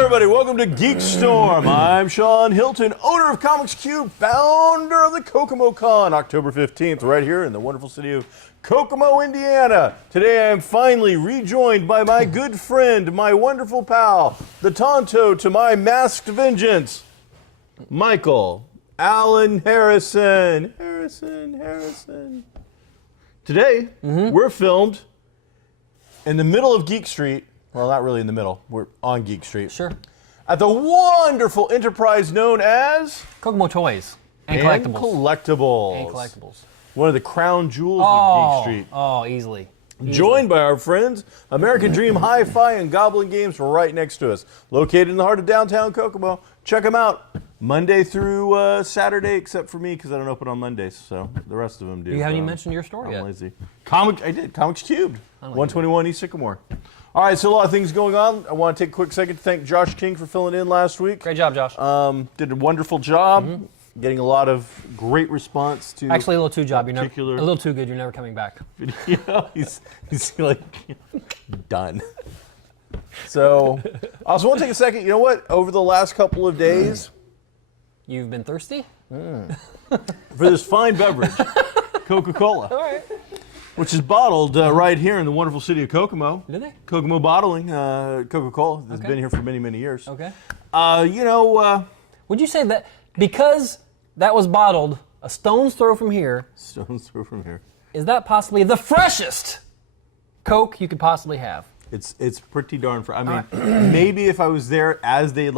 everybody, welcome to GeekStorm. I'm Sean Hilton, owner of Comics Cube, founder of the Kokomo Con, October 15th, right here in the wonderful city of Kokomo, Indiana. Today I am finally rejoined by my good friend, my wonderful pal, the Tonto to my masked vengeance, Michael Allen Harrison. Harrison. Today, we're filmed in the middle of Geek Street. Well, not really in the middle. We're on Geek Street. Sure. At the wonderful enterprise known as Kokomo Toys and collectibles. One of the crown jewels of Geek Street. Oh, easily. Joined by our friends, American Dream Hi-Fi and Goblin Games right next to us. Located in the heart of downtown Kokomo. Check them out. Monday through Saturday, except for me, because I don't open on Mondays, so the rest of them do. You haven't even mentioned your store yet. I'm lazy. I did. Comics Cubed. 121 East Sycamore. All right, so a lot of things going on. I want to take a quick second to thank Josh King for filling in last week. Great job, Josh. Did a wonderful job. Getting a lot of great response to. Actually, a little too job. You're never, a little too good. You're never coming back. He's like done. So I also want to take a second. You know what? Over the last couple of days, you've been thirsty for this fine beverage, Coca-Cola. All right. Which is bottled right here in the wonderful city of Kokomo. Did they? Kokomo Bottling, Coca-Cola. It's been here for many, many years. Okay. Would you say that because that was bottled a stone's throw from here? Stone's throw from here. Is that possibly the freshest Coke you could possibly have? It's pretty darn fresh. I mean, maybe if I was there as they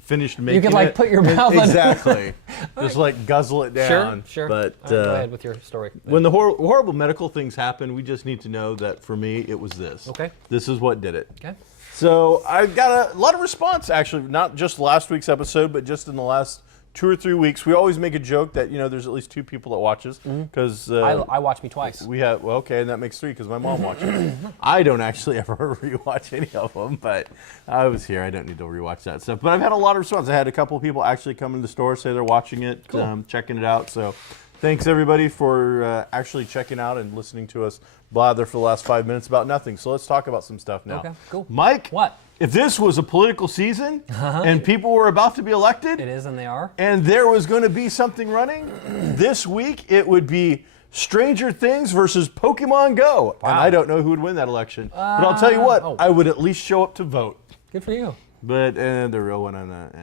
finished making it. You could put your mouth on it. Exactly. Just guzzle it down. Sure. But right, go ahead with your story. When the horrible medical things happen, we just need to know that for me, it was this. Okay. This is what did it. Okay. So I got a lot of response, actually, not just last week's episode, but just in the last 2 or 3 weeks. We always make a joke that, there's at least 2 people that watches. Because I watch me twice. We have, and that makes 3 because my mom watches. I don't actually ever rewatch any of them, but I was here. I don't need to rewatch that stuff. But I've had a lot of response. I had a couple of people actually come in the store, say they're watching it, cool. Checking it out. So thanks, everybody, for actually checking out and listening to us blather for the last 5 minutes about nothing. So let's talk about some stuff now. Okay, cool. Mike? What? If this was a political season and people were about to be elected. It is, and they are. And there was going to be something running, this week it would be Stranger Things versus Pokemon Go. Wow. And I don't know who would win that election. But I'll tell you what, I would at least show up to vote. Good for you. But the real one, I'm not.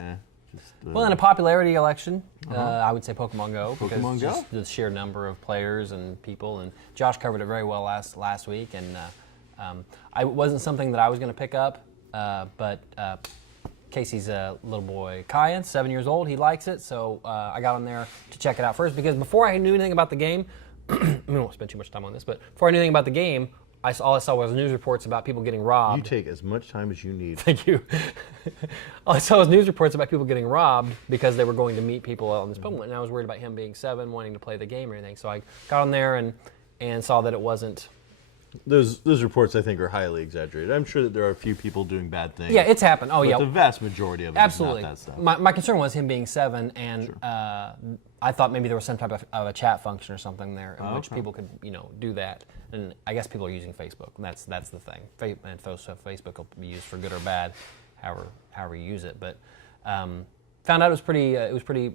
Well, in a popularity election, I would say Pokemon Go. Pokemon Go? Just the sheer number of players and people. And Josh covered it very well last week. And it wasn't something that I was going to pick up. But Casey's little boy, Kyan, 7 years old, he likes it, so I got on there to check it out first, because before I knew anything about the game, I won't spend too much time on this, but before I knew anything about the game, all I saw was news reports about people getting robbed. You take as much time as you need. Thank you. All I saw was news reports about people getting robbed because they were going to meet people on this Pokemon, and I was worried about him being 7, wanting to play the game or anything, so I got on there and saw that it wasn't. Those reports, I think, are highly exaggerated. I'm sure that there are a few people doing bad things. Yeah, it's happened. Oh, but yeah. the vast majority of it Absolutely. is not that stuff. My concern was him being 7, and sure. I thought maybe there was some type of a chat function or something there in which people could, do that. And I guess people are using Facebook. And that's the thing. And Facebook will be used for good or bad, however you use it. But found out it was pretty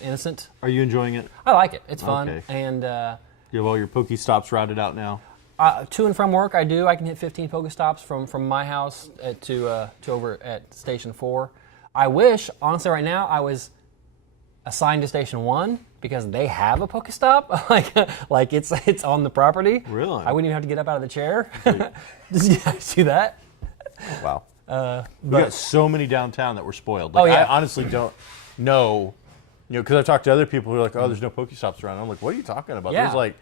innocent. Are you enjoying it? I like it. It's fun. Okay. And you have all your Pokestops routed out now? To and from work, I do. I can hit 15 Pokestops from my house to over at Station 4. I wish, honestly, right now, I was assigned to Station 1 because they have a Pokestop. like it's on the property. Really? I wouldn't even have to get up out of the chair. Did you guys see that? Wow. We got so many downtown that were spoiled. I honestly don't know. Because I've talked to other people who are like, oh, there's no Pokestops around. I'm like, what are you talking about? Yeah. There's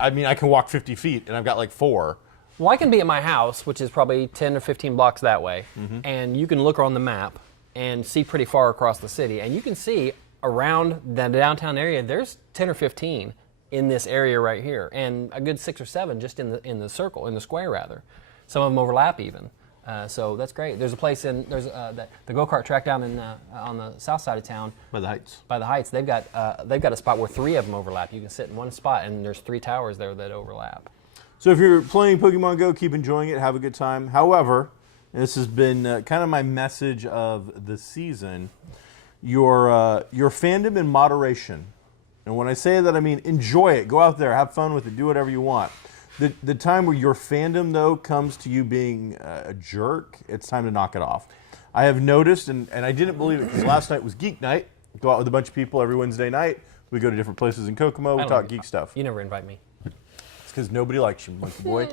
I can walk 50 feet, and I've got 4. Well, I can be at my house, which is probably 10 or 15 blocks that way, and you can look on the map and see pretty far across the city, and you can see around the downtown area, there's 10 or 15 in this area right here, and a good 6 or 7 just in the circle, in the square rather. Some of them overlap even. So that's great. There's a place the go-kart track down on the south side of town. By the Heights. By the Heights, they've got a spot where 3 of them overlap. You can sit in one spot, and there's 3 towers there that overlap. So if you're playing Pokemon Go, keep enjoying it, have a good time. However, and this has been kind of my message of the season, your fandom in moderation. And when I say that, I mean enjoy it. Go out there, have fun with it, do whatever you want. The time where your fandom, though, comes to you being a jerk, it's time to knock it off. I have noticed, and I didn't believe it, because last night was Geek Night. Go out with a bunch of people every Wednesday night. We go to different places in Kokomo. We talk geek stuff. You never invite me. It's because nobody likes you, monkey boy.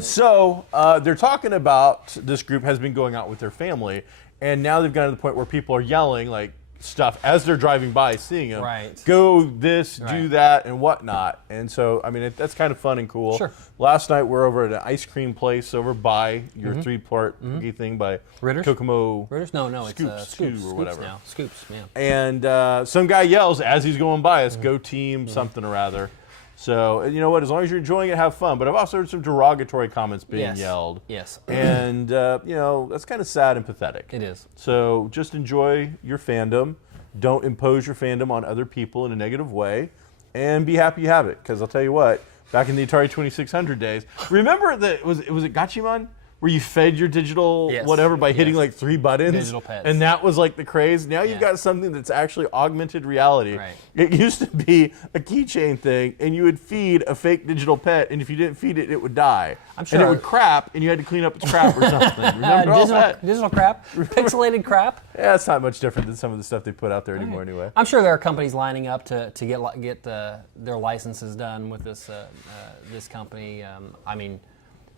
So they're talking about this group has been going out with their family, and now they've gotten to the point where people are yelling like stuff as they're driving by, seeing them. Right. Go this, do Right. that, and whatnot. And so, I mean, that's kind of fun and cool. Sure. Last night we're over at an ice cream place over by your three-part thing by Ritter's? Kokomo. Ritter's? No, Scoops, it's too, or Scoops whatever. now. Scoops, yeah. And some guy yells as he's going by us, "Go team something or other." So, you know what, as long as you're enjoying it, have fun. But I've also heard some derogatory comments being yelled. Yes. And, you know, that's kind of sad and pathetic. It is. So just enjoy your fandom. Don't impose your fandom on other people in a negative way. And be happy you have it. Because I'll tell you what, back in the Atari 2600 days, remember that, was it Gachimon? Where you fed your digital whatever by hitting like 3 buttons. Digital pets. And that was like the craze. Now you've got something that's actually augmented reality. Right. It used to be a keychain thing, and you would feed a fake digital pet, and if you didn't feed it, it would die. I'm sure. And it would crap, and you had to clean up its crap or something. Remember all that? Digital crap, pixelated crap. Yeah, it's not much different than some of the stuff they put out there anymore anyway. I'm sure there are companies lining up to get their licenses done with this this company. I mean,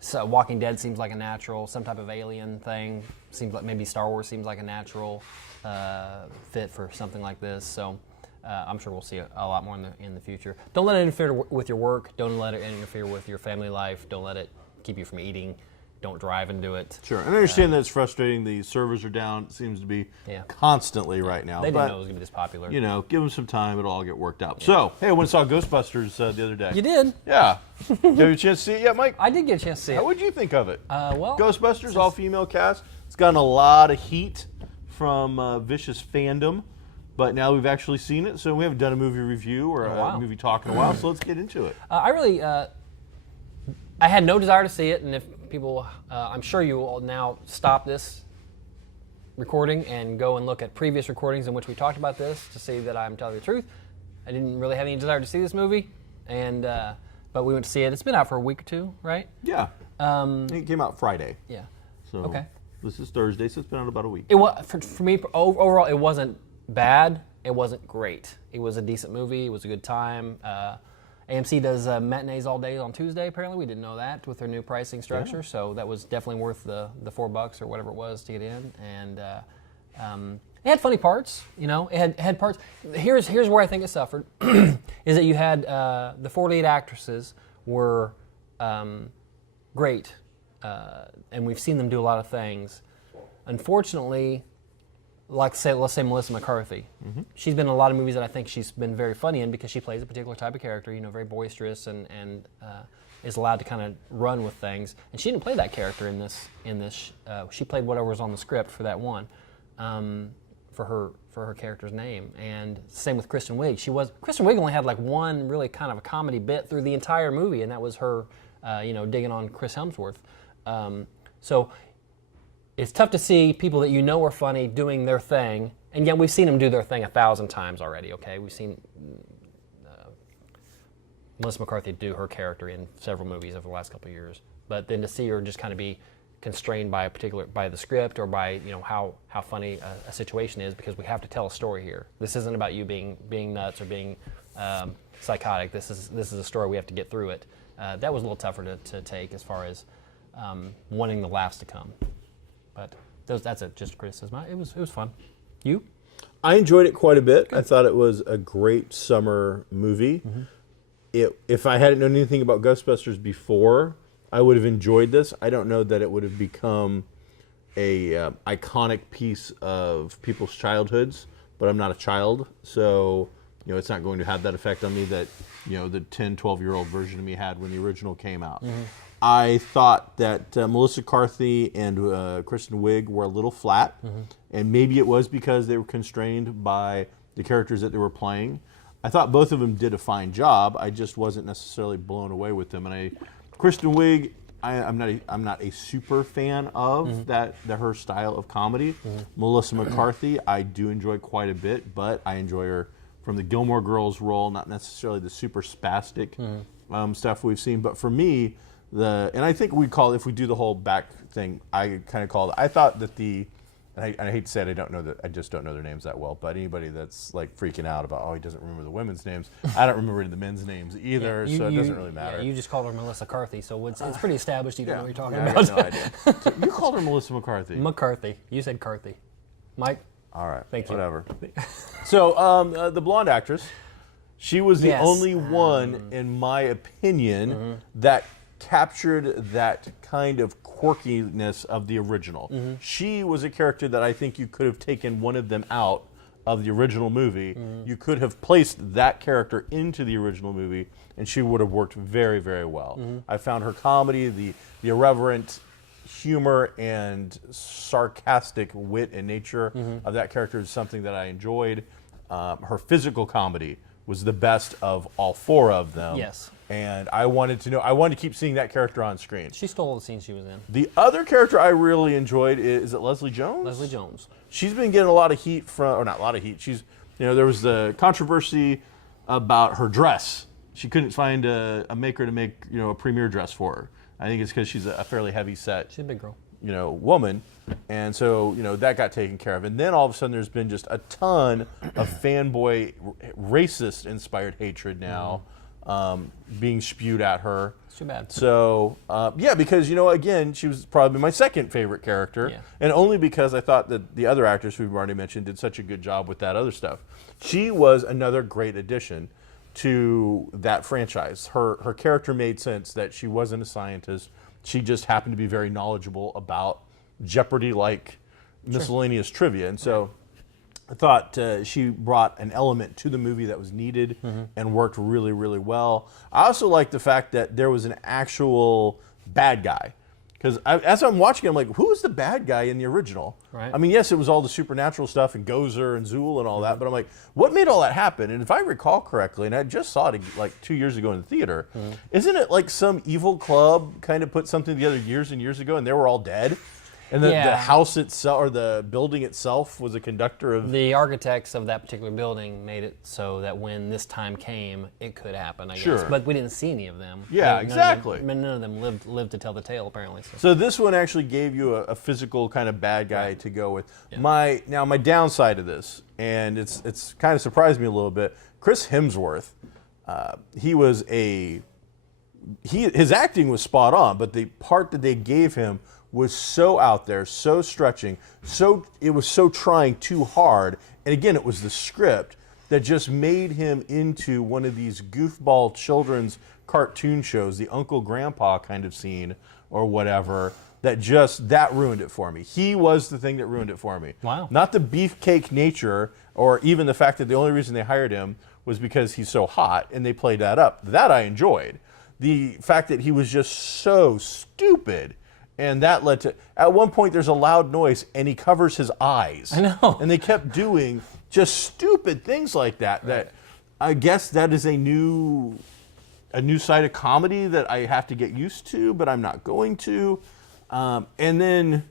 so Walking Dead seems like a natural. Some type of alien thing seems like maybe Star Wars seems like a natural fit for something like this. So I'm sure we'll see a lot more in the future. Don't let it interfere with your work. Don't let it interfere with your family life. Don't let it keep you from eating. Don't drive and do it. Sure, and I understand that it's frustrating. The servers are down. It seems to be constantly right now. They didn't know it was going to be this popular. You know, give them some time. It'll all get worked out. So, hey, I went and saw Ghostbusters the other day. You did? Yeah. Have you a chance to see it yet, Mike? I did get a chance to see it. What did you think of it? Well, Ghostbusters, all-female cast. It's gotten a lot of heat from vicious fandom, but now we've actually seen it, so we haven't done a movie review or a movie talk in a while, so let's get into it. I had no desire to see it, and if people, I'm sure you will now stop this recording and go and look at previous recordings in which we talked about this to see that I'm telling the truth. I didn't really have any desire to see this movie, and but we went to see it. It's been out for a week or two, right? Yeah. It came out Friday. Yeah. So Okay. This is Thursday, so it's been out about a week. It was for me overall. It wasn't bad. It wasn't great. It was a decent movie. It was a good time. AMC does matinees all day on Tuesday. Apparently, we didn't know that with their new pricing structure. Yeah. So that was definitely worth the $4 or whatever it was to get in. And it had funny parts. You know, it had parts. Here's where I think it suffered, is that you had the 4 lead actresses were great, and we've seen them do a lot of things. Unfortunately, let's say Melissa McCarthy. Mm-hmm. She's been in a lot of movies that I think she's been very funny in because she plays a particular type of character, you know, very boisterous and is allowed to kind of run with things. And she didn't play that character in this. She played whatever was on the script for that one, for her character's name. And same with Kristen Wiig. Kristen Wiig only had like one really kind of a comedy bit through the entire movie, and that was her, digging on Chris Hemsworth. So it's tough to see people that you know are funny doing their thing, and yet we've seen them do their thing 1,000 times already, okay? We've seen Melissa McCarthy do her character in several movies over the last couple of years, but then to see her just kind of be constrained by the script or by, you know, how funny a situation is, because we have to tell a story here. This isn't about you being nuts or being psychotic. This is a story, we have to get through it. That was a little tougher to take as far as wanting the laughs to come. But that's just a criticism. It was fun. You? I enjoyed it quite a bit. Good. I thought it was a great summer movie. Mm-hmm. If I hadn't known anything about Ghostbusters before, I would have enjoyed this. I don't know that it would have become a iconic piece of people's childhoods, but I'm not a child, so you know it's not going to have that effect on me that the 10, 12-year-old version of me had when the original came out. Mm-hmm. I thought that Melissa McCarthy and Kristen Wiig were a little flat, and maybe it was because they were constrained by the characters that they were playing. I thought both of them did a fine job. I just wasn't necessarily blown away with them. And Kristen Wiig, I'm not a super fan of her style of comedy. Melissa McCarthy, I do enjoy quite a bit, but I enjoy her from the Gilmore Girls role, not necessarily the super spastic stuff we've seen. But for me, and I think if we do the whole back thing, I kind of call it. I thought that and I hate to say it, I just don't know their names that well. But anybody that's like freaking out about, he doesn't remember the women's names, I don't remember the men's names either, so it doesn't really matter. Yeah, you just called her Melissa McCarthy, so it's pretty established. You don't know what you're talking I about. got no idea. So you called her Melissa McCarthy. McCarthy. You said Carthy. Mike. All right. Thank you. Whatever. So the blonde actress, she was the only one, in my opinion, that captured that kind of quirkiness of the original. She was a character that I think you could have taken one of them out of the original movie. You could have placed that character into the original movie, and she would have worked very, very well. I found her comedy, the irreverent humor and sarcastic wit and nature of that character is something that I enjoyed. Her physical comedy was the best of all four of them. Yes. And I wanted to keep seeing that character on screen. She stole all the scenes she was in. The other character I really enjoyed is it Leslie Jones? Leslie Jones. She's been getting a lot of heat or not a lot of heat. There was the controversy about her dress. She couldn't find a maker to make, a premiere dress for her. I think it's because she's a fairly heavy set. She's a big girl. Woman. And so, that got taken care of. And then all of a sudden there's been just a ton of fanboy, racist inspired hatred now being spewed at her. It's too bad. So, because, again, she was probably my second favorite character. Yeah. And only because I thought that the other actors we've already mentioned did such a good job with that other stuff. She was another great addition to that franchise. Her character made sense that she wasn't a scientist. She just happened to be very knowledgeable about Jeopardy-like miscellaneous trivia. And so I thought she brought an element to the movie that was needed and worked really, really well. I also liked the fact that there was an actual bad guy. Because as I'm watching it, I'm like, who was the bad guy in the original? Right. I mean, yes, it was all the supernatural stuff and Gozer and Zool and all that, but I'm like, what made all that happen? And if I recall correctly, and I just saw it like 2 years ago in the theater, isn't it like some evil club kind of put something together years and years ago and they were all dead? And the house itself, or the building itself, was a conductor of... The architects of that particular building made it so that when this time came, it could happen, I guess. But we didn't see any of them. Yeah, exactly. None of them lived to tell the tale, apparently. So this one actually gave you a physical kind of bad guy to go with. Yeah. My downside of this, and it's kind of surprised me a little bit, Chris Hemsworth, his acting was spot on, but the part that they gave him was so out there, so stretching, it was so trying too hard. And again, it was the script that just made him into one of these goofball children's cartoon shows, the Uncle Grandpa kind of scene or whatever, that ruined it for me. He was the thing that ruined it for me. Wow. Not the beefcake nature or even the fact that the only reason they hired him was because he's so hot and they played that up. That I enjoyed. The fact that he was just so stupid. And that led to, at one point there's a loud noise and he covers his eyes. I know. And they kept doing just stupid things like that. That I guess that is a new side of comedy that I have to get used to, but I'm not going to. And then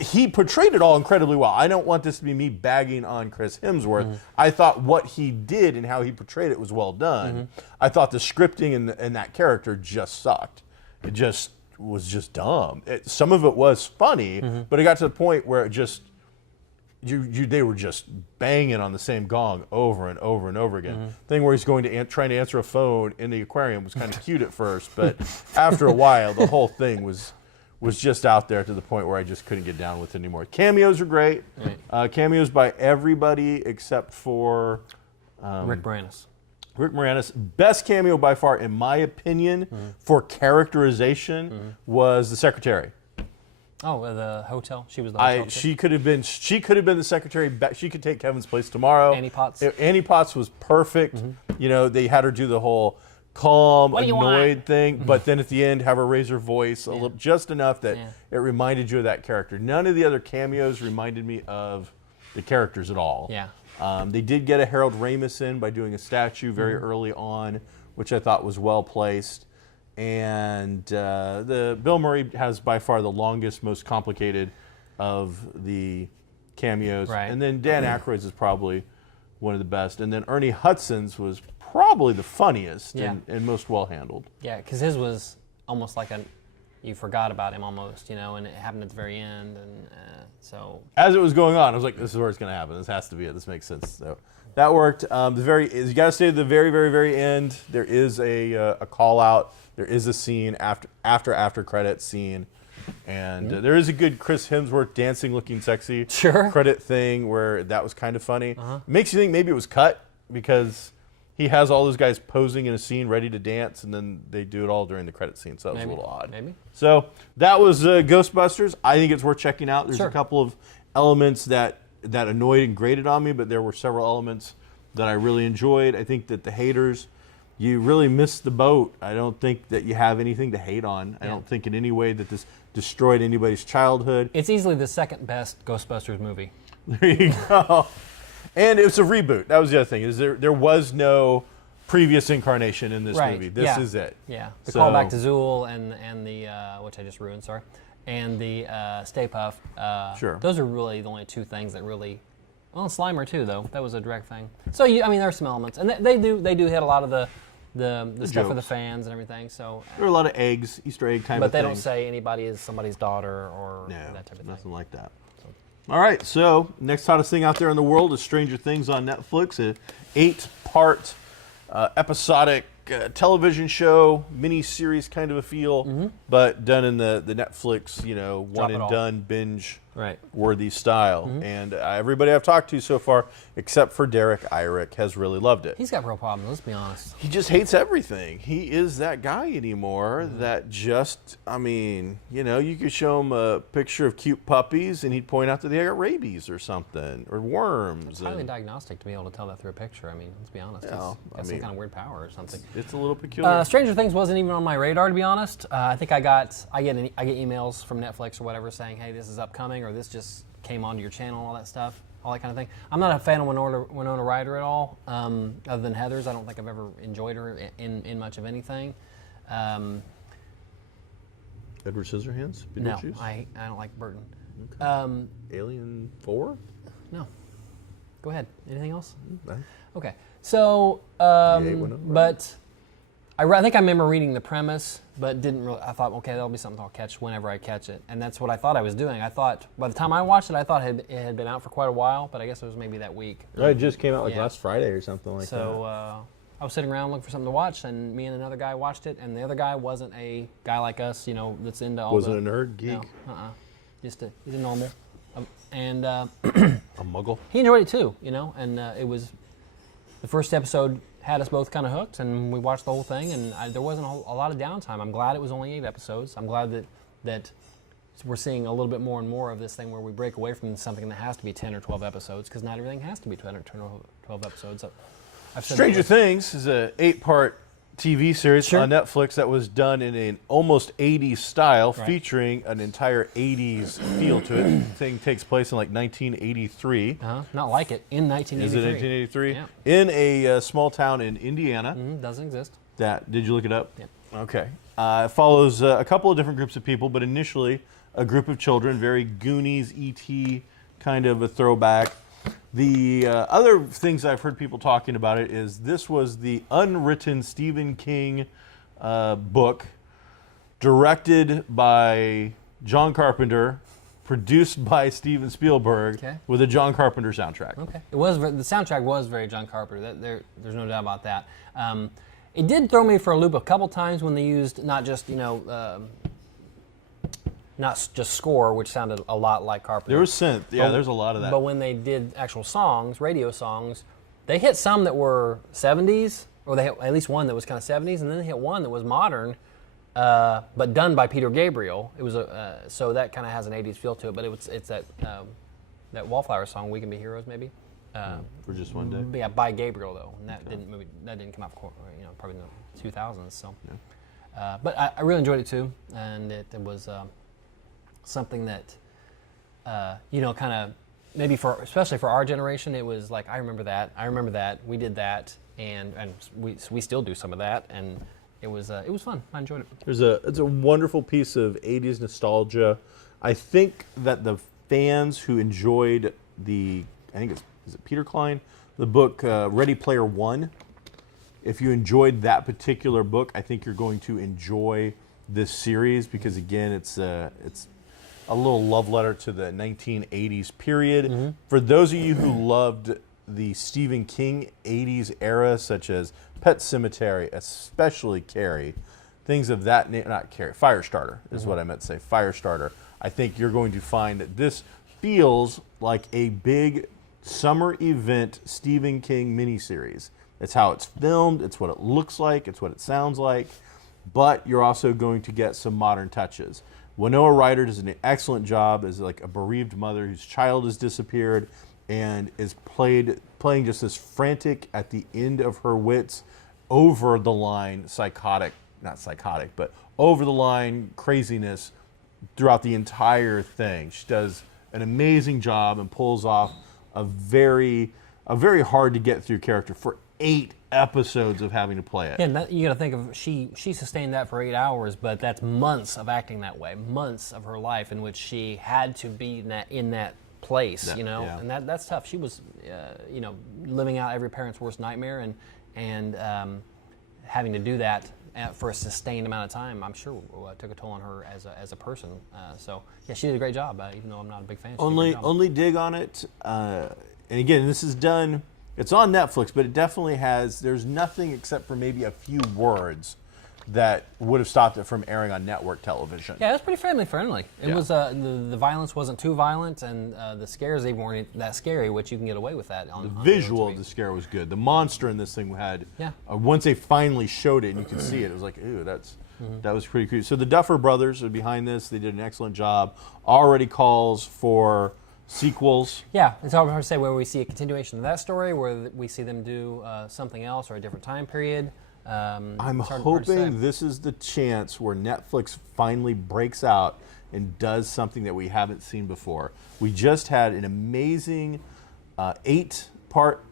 he portrayed it all incredibly well. I don't want this to be me bagging on Chris Hemsworth. I thought what he did and how he portrayed it was well done. I thought the scripting and that character just sucked. It just was just dumb. Some of it was funny, but it got to the point where it just they were just banging on the same gong over and over and over again. Thing where he's going to trying to answer a phone in the aquarium was kind of cute at first, but after a while, the whole thing was just out there to the point where I just couldn't get down with it anymore. Cameos are great. Cameos by everybody except for Rick Moranis. Rick Moranis, best cameo by far, in my opinion, for characterization was the secretary. Oh, the hotel. She was the hotel. She could have been the secretary. She could take Kevin's place tomorrow. Annie Potts. Annie Potts was perfect. They had her do the whole calm, annoyed thing, but then at the end have her raise her voice just enough that it reminded you of that character. None of the other cameos reminded me of the characters at all. Yeah. They did get a Harold Ramis in by doing a statue very early on, which I thought was well placed. and the Bill Murray has by far the longest, most complicated of the cameos. Right. And then Dan Aykroyd's is probably one of the best. And then Ernie Hudson's was probably the funniest and most well handled. Yeah, because his was almost like you forgot about him almost, and it happened at the very end, and so. As it was going on, I was like, "This is where it's going to happen. This has to be it. This makes sense." So that worked. You got to stay to the very, very, very end. There is a call out. There is a scene after credit scene, and there is a good Chris Hemsworth dancing, looking sexy credit thing where that was kind of funny. Makes you think maybe it was cut because he has all those guys posing in a scene ready to dance, and then they do it all during the credit scene, so that was a little odd. Maybe. So that was Ghostbusters. I think it's worth checking out. There's a couple of elements that annoyed and grated on me, but there were several elements that I really enjoyed. I think that the haters, you really missed the boat. I don't think that you have anything to hate on. I don't think in any way that this destroyed anybody's childhood. It's easily the second best Ghostbusters movie. There you go. And it was a reboot. That was the other thing. Is there was no previous incarnation in this movie. This is it. Yeah. The callback to Zool and the which I just ruined. Sorry. And the Stay Puft. Those are really the only two things that really. Well, Slimer too, though. That was a direct thing. So there's some elements, and they do hit a lot of the stuff for the fans and everything. So there are a lot of eggs, Easter egg type of things. But they don't say anybody is somebody's daughter or that type of thing. Nothing like that. All right, so next hottest thing out there in the world is Stranger Things on Netflix, an 8-part episodic television show, mini-series kind of a feel, but done in the Netflix, one and done binge worthy style. And everybody I've talked to so far, except for Derek Irick, has really loved it. He's got real problems, let's be honest. He just hates everything. He is that guy anymore that just, you could show him a picture of cute puppies and he'd point out that they got rabies or something, or worms. It's highly diagnostic to be able to tell that through a picture. Let's be honest. It's got some kind of weird power or something. It's a little peculiar. Stranger Things wasn't even on my radar, to be honest. I think I get emails from Netflix or whatever saying, hey, this is upcoming, or this just came onto your channel, all that stuff, all that kind of thing. I'm not a fan of Winona Ryder at all, other than Heathers. I don't think I've ever enjoyed her in much of anything. Edward Scissorhands? No, I don't like Burton. Okay. Alien 4? No. Go ahead. Anything else? No. Okay. So, but I think I remember reading the premise, but didn't really. I thought, okay, that'll be something I'll catch whenever I catch it, and that's what I thought I was doing. I thought by the time I watched it, I thought it had been out for quite a while, but I guess it was maybe that week. It just came out last Friday or something like that. So I was sitting around looking for something to watch, and me and another guy watched it, and the other guy wasn't a guy like us, that's into all. Wasn't a nerd, geek. No, he's a normal, and a muggle. He enjoyed it too, and it was the first episode. Had us both kind of hooked, and we watched the whole thing, and there wasn't a lot of downtime. I'm glad it was only 8 episodes. I'm glad that we're seeing a little bit more and more of this thing where we break away from something that has to be 10 or 12 episodes, because not everything has to be 10 or 12 episodes. Stranger Things is an 8-part TV series on Netflix that was done in an almost 80s style, featuring an entire 80s feel to it. The thing takes place in 1983. Not like it, in 1983. Is it 1983? Yeah. In a small town in Indiana. Doesn't exist. Did you look it up? Yeah. Okay. It follows a couple of different groups of people, but initially a group of children, very Goonies, E.T. kind of a throwback. The other things I've heard people talking about it is this was the unwritten Stephen King book, directed by John Carpenter, produced by Steven Spielberg, with a John Carpenter soundtrack. Okay, the soundtrack was very John Carpenter. There's no doubt about that. It did throw me for a loop a couple times when they used not just not just score, which sounded a lot like Carpenter. There was synth. Yeah, there's a lot of that. But when they did actual songs, radio songs, they hit some that were 70s, or they hit at least one that was kind of 70s, and then they hit one that was modern, but done by Peter Gabriel. It was so that kind of has an 80s feel to it. But it's that Wallflower song, "We Can Be Heroes," maybe. For just one day. Yeah, by Gabriel though, and that didn't come out for probably in the 2000s. So, but I really enjoyed it too, and it was. Something that, kind of maybe especially for our generation, it was like, I remember that, we did that, and we still do some of that, and it was fun. I enjoyed it. It's a wonderful piece of 80s nostalgia. I think that the fans who enjoyed I think is it Peter Klein, the book Ready Player One. If you enjoyed that particular book, I think you're going to enjoy this series because again, it's a little love letter to the 1980s period. For those of you who loved the Stephen King 80s era, such as Pet Sematary, especially Carrie, things of that not Carrie, Firestarter is what I meant to say, Firestarter. I think you're going to find that this feels like a big summer event Stephen King miniseries. It's how it's filmed, it's what it looks like, it's what it sounds like, but you're also going to get some modern touches. Winona Ryder does an excellent job as like a bereaved mother whose child has disappeared and is playing just this frantic at the end of her wits, over the line not psychotic, but over the line craziness throughout the entire thing. She does an amazing job and pulls off a very hard to get through character for 8 episodes of having to play it. Yeah, and you got to think of she sustained that for 8 hours, but that's months of acting that way, months of her life in which she had to be in that place, Yeah. and that's tough. She was, living out every parent's worst nightmare, and having to do that for a sustained amount of time, I'm sure took a toll on her as a person. So yeah, she did a great job, even though I'm not a big fan. Only dig on it, and again, this is done. It's on Netflix, but it definitely there's nothing except for maybe a few words that would have stopped it from airing on network television. Yeah, it was pretty family friendly. It was the violence wasn't too violent, and the scares even weren't that scary, which you can get away with that. On visual of the scare was good. The monster in this thing had, once they finally showed it and you could see it, it was like, ooh, that was pretty creepy. So the Duffer Brothers are behind this. They did an excellent job. Already calls for sequels. Yeah, it's hard to say where we see a continuation of that story, where we see them do something else or a different time period. I'm hoping this is the chance where Netflix finally breaks out and does something that we haven't seen before. We just had an amazing 8-part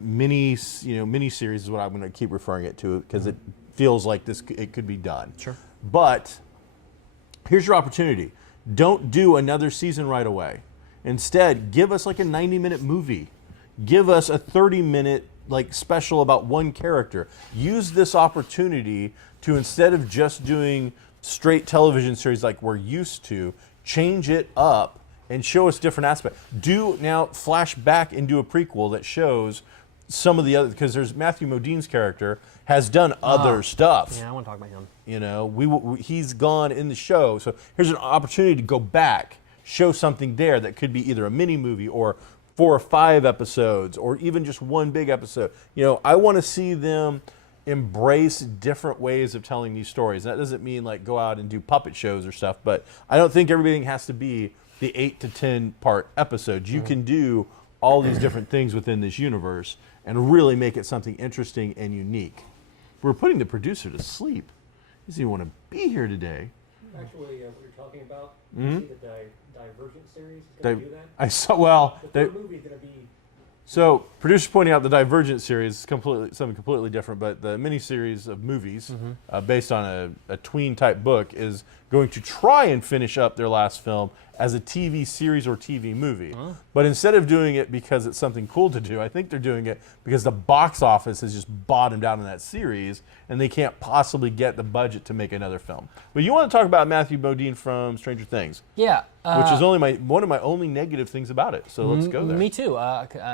mini-series is what I'm going to keep referring it to because it feels like it could be done. Sure. But here's your opportunity. Don't do another season right away. Instead, give us like a 90-minute movie. Give us a 30-minute special about one character. Use this opportunity to, instead of just doing straight television series like we're used to, change it up and show us different aspects. Do now flash back and do a prequel that shows some of the other, because there's Matthew Modine's character has done other stuff. Yeah, I want to talk about him. He's gone in the show, so here's an opportunity to go back, show something there that could be either a mini movie or 4 or 5 episodes, or even just one big episode. I want to see them embrace different ways of telling these stories. That doesn't mean go out and do puppet shows or stuff, but I don't think everything has to be the 8 to 10 part episodes. You can do all these different things within this universe and really make it something interesting and unique. We're putting the producer to sleep. He doesn't even want to be here today. Actually, what you're talking about, you see the Divergent series is going to do that? I saw, The third movie is going to be... So, producer's pointing out the Divergent series is something completely different, but the miniseries of movies based on a tween-type book is going to try and finish up their last film as a TV series or TV movie. But instead of doing it because it's something cool to do, I think they're doing it because the box office has just bottomed out in that series, and they can't possibly get the budget to make another film. But you want to talk about Matthew Modine from Stranger Things. Yeah. Which is only one of my only negative things about it. So let's go there. Me too.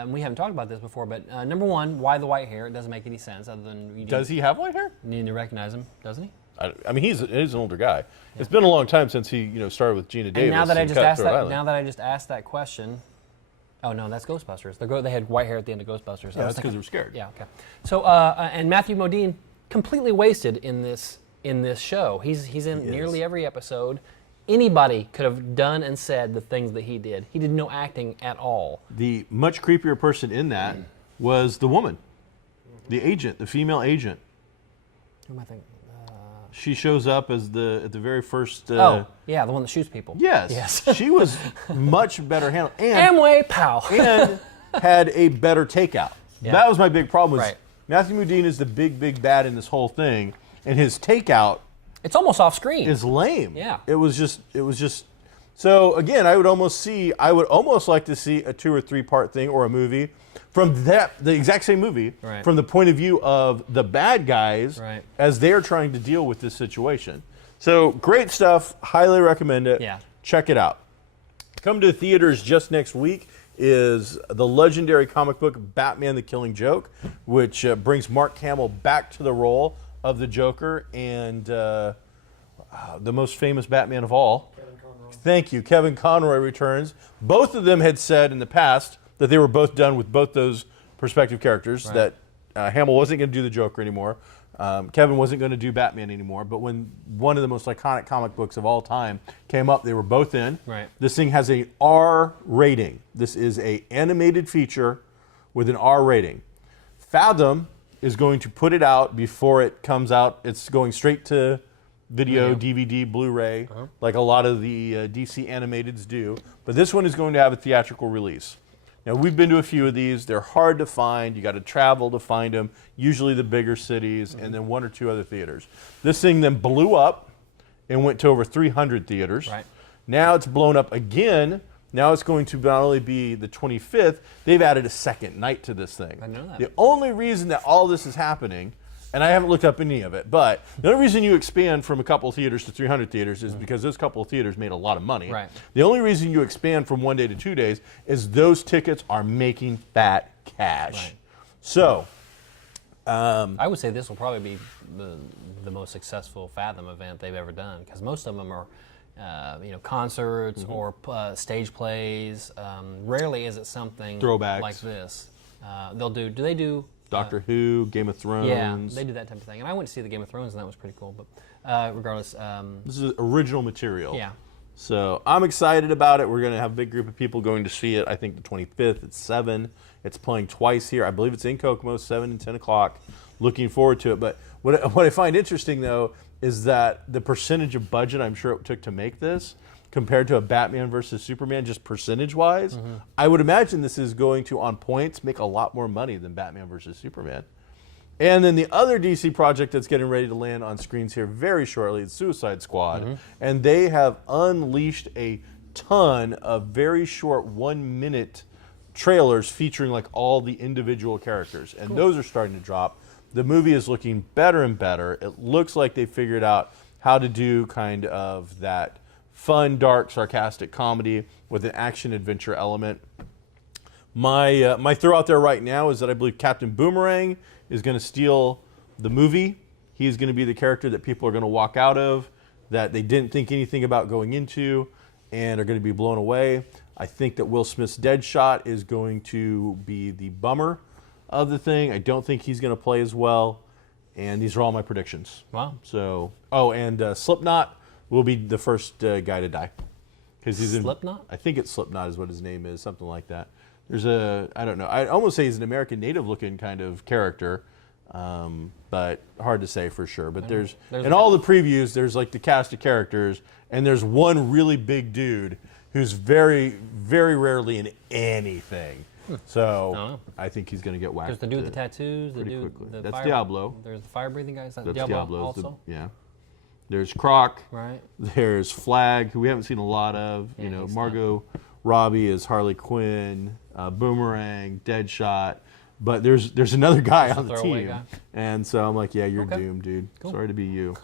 We haven't talked about this before, but number one, why the white hair? It doesn't make any sense other than... Does he have white hair? You need to recognize him, doesn't he? I mean, he's an older guy. Yeah. It's been a long time since he started with Gina Davis. And now that I just asked that question... Oh, no, that's Ghostbusters. They had white hair at the end of Ghostbusters. Yeah, that's because they were scared. Yeah, okay. So, and Matthew Modine, completely wasted in this show. He's in nearly every episode. Anybody could have done and said the things that he did. He did no acting at all. The much creepier person in that was the woman, the agent, the female agent. Who am I thinking? She shows up as at the very first. The one that shoots people. Yes. She was much better handled. And Amway, pow. And had a better takeout. Yeah. That was my big problem. Right. Matthew Modine is the big bad in this whole thing, and his takeout It's almost off screen. is lame. Yeah. It was just. So again, I would almost like to see a 2 or 3 part thing or a movie from the exact same movie, Right. from the point of view of the bad guys Right. as they're trying to deal with this situation. So great stuff. Highly recommend it. Yeah. Check it out. Come to theaters just next week is the legendary comic book Batman the Killing Joke, which brings Mark Hamill back to the role of the Joker and the most famous Batman of all. Thank you. Kevin Conroy returns. Both of them had said in the past that they were both done with both those perspective characters, that Hamill wasn't going to do the Joker anymore. Kevin wasn't going to do Batman anymore. But when one of the most iconic comic books of all time came up, they were both in. Right. This thing has a R rating. This is a animated feature with an R rating. Fathom is going to put it out before it comes out. It's going straight to video, DVD, Blu-ray, like a lot of the DC animateds do. But this one is going to have a theatrical release. Now, we've been to a few of these. They're hard to find. You got to travel to find them, usually the bigger cities, and then 1 or 2 other theaters. This thing then blew up and went to over 300 theaters. Right. Now it's blown up again. Now it's going to not only be the 25th, they've added a second night to this thing. I know that. The only reason that all this is happening, and I haven't looked up any of it, but the only reason you expand from a couple of theaters to 300 theaters is because those couple of theaters made a lot of money. Right. The only reason you expand from 1 day to 2 days is those tickets are making fat cash. Right. So, I would say this will probably be the most successful Fathom event they've ever done, because most of them are concerts or stage plays. Rarely is it something Throwbacks. like this. Do they do Doctor Who, Game of Thrones. Yeah, they do that type of thing. And I went to see the Game of Thrones, and that was pretty cool. But regardless, This is original material. yeah. So I'm excited about it. We're going to have a big group of people going to see it. I think the 25th at 7. It's playing twice here. I believe it's in Kokomo, 7 and 10 o'clock. Looking forward to it. But what I find interesting, though, is that the percentage of budget I'm sure it took to make this compared to a Batman versus Superman, just percentage-wise, I would imagine this is going to, on points, make a lot more money than Batman versus Superman. And then the other DC project that's getting ready to land on screens here very shortly is Suicide Squad. And they have unleashed a ton of very short 1-minute trailers featuring like all the individual characters. And those are starting to drop. The movie is looking better and better. It looks like they figured out how to do kind of that fun, dark, sarcastic comedy with an action-adventure element. My throw out there right now is that I believe Captain Boomerang is going to steal the movie. He's going to be the character that people are going to walk out of, that they didn't think anything about going into, and are going to be blown away. I think that Will Smith's Deadshot is going to be the bummer of the thing. I don't think he's going to play as well, and these are all my predictions. Wow. So, and Slipknot will be the first guy to die. Because he's Slipknot? I think it's Slipknot is what his name is, something like that. There's I don't know. I almost say he's an American native-looking kind of character, but hard to say for sure. But there's in all the previews, there's like the cast of characters, and there's one really big dude who's very, very rarely in anything. So I think he's going to get whacked. There's the dude with the tattoos. The dude. Quickly. The That's fire, Diablo. There's the fire-breathing guy. Is that That's Diablo also? yeah. There's Croc. Right. There's Flag, who we haven't seen a lot of. Yeah, he's Margot Robbie is Harley Quinn. Boomerang, Deadshot. But there's another guy on the throwaway team. guy. And so I'm like, yeah, you're Okay. doomed, dude. Cool. Sorry to be you.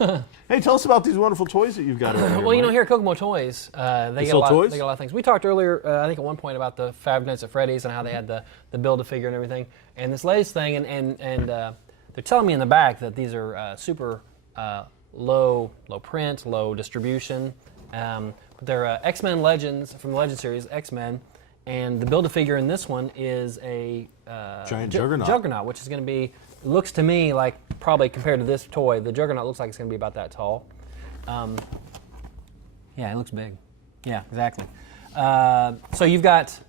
Hey, tell us about these wonderful toys that you've got over here. Well, Mike. here at Kokomo Toys, they sell toys? They got a lot of things. We talked earlier, I think at one point, about the Five Nights at Freddy's and how they had the Build-A-Figure and everything. And this latest thing, and they're telling me in the back that these are super low print, low distribution. But they're X-Men Legends from the Legend series, X-Men. And the Build-A-Figure in this one is a giant Juggernaut. Juggernaut, which is going to be, looks to me like, probably compared to this toy, the Juggernaut looks like it's going to be about that tall. Yeah, it looks big. Yeah, exactly. So you've got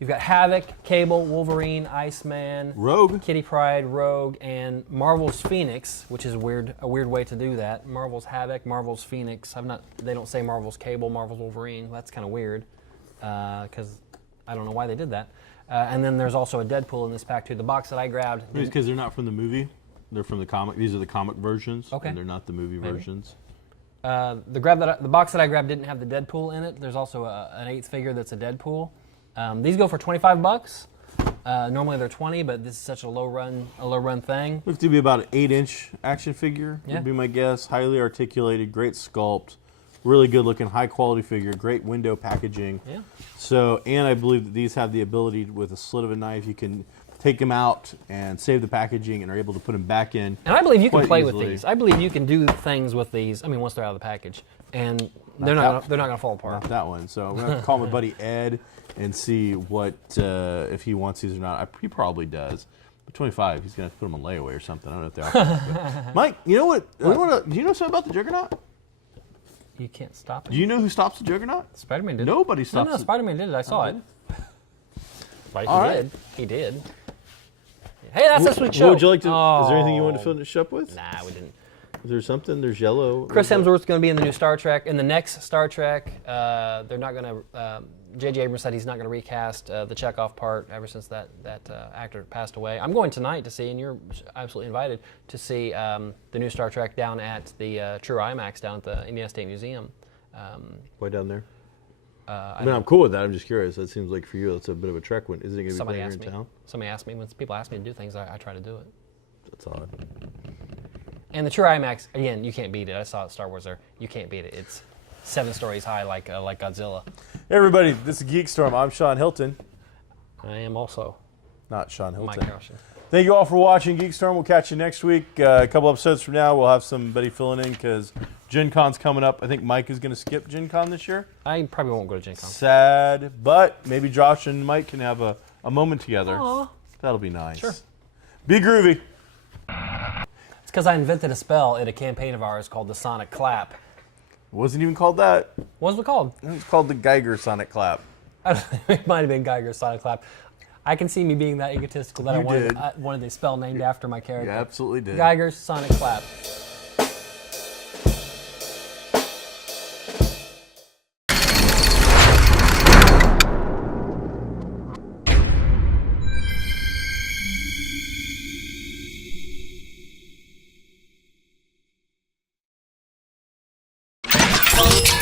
Havoc, Cable, Wolverine, Iceman, Rogue. Kitty Pryde, Rogue, and Marvel's Phoenix, which is a weird way to do that. Marvel's Havoc, Marvel's Phoenix. They don't say Marvel's Cable, Marvel's Wolverine. That's kind of weird, because I don't know why they did that. And then there's also a Deadpool in this pack too. The box that I grabbed. Because they're not from the movie? They're from the comic. These are the comic versions. Okay. And they're not the movie versions. The box that I grabbed didn't have the Deadpool in it. There's also an 8th figure that's a Deadpool. These go for $25. Normally they're 20, but this is such a low run thing. Looks to be about an 8-inch action figure. Yeah. Would be my guess. Highly articulated, great sculpt, really good looking, high quality figure. Great window packaging. Yeah. So, and I believe that these have the ability with a slit of a knife, you can take them out and save the packaging and are able to put them back in. And I believe you can quite play easily. with these. I believe you can do things with these. I mean, once they're out of the package, and they're not gonna fall apart. Not that one. So I'm gonna have to call my buddy Ed and see what if he wants these or not. He probably does. But 25, he's gonna have to put them on layaway or something. I don't know if they're out. Mike, you know what? Do you know something about the Juggernaut? You can't stop it. Do you know who stops the Juggernaut? Spider-Man did. Nobody stops No, it. Spider-Man did it. I saw it. But All he right. did. He did. Hey, that's this week's show. What would you like to? Oh. Is there anything you want to finish up with? Nah, we didn't. Is there something? There's yellow. Chris Hemsworth's going to be in the new Star Trek. In the next Star Trek, they're not going to. J.J. Abrams said he's not going to recast the Chekhov part ever since that actor passed away. I'm going tonight to see, and you're absolutely invited to see the new Star Trek down at the True IMAX down at the Indiana State Museum. Way down there. I mean, I'm cool with that. I'm just curious. That seems like for you, that's a bit of a trek. When is it going to be playing here in town? Somebody asked me. When people ask me to do things, I try to do it. That's odd. And the True IMAX, again, you can't beat it. I saw it at Star Wars there. You can't beat it. It's 7 stories high like Godzilla. Hey everybody, this is GeekStorm. I'm Sean Hilton. I am also Not Sean Mike Hilton. Carlson. Thank you all for watching GeekStorm. We'll catch you next week. A couple episodes from now, we'll have somebody filling in because Gen Con's coming up. I think Mike is going to skip Gen Con this year. I probably won't go to Gen Con. Sad, but maybe Josh and Mike can have a moment together. Aw. That'll be nice. Sure. Be groovy. It's because I invented a spell in a campaign of ours called the Sonic Clap. It wasn't even called that. What was it called? It was called the Geiger Sonic Clap. It might have been Geiger's Sonic Clap. I can see me being that egotistical that You I wanted the spell named after my character. You absolutely did. Geiger's Sonic Clap. Thank you.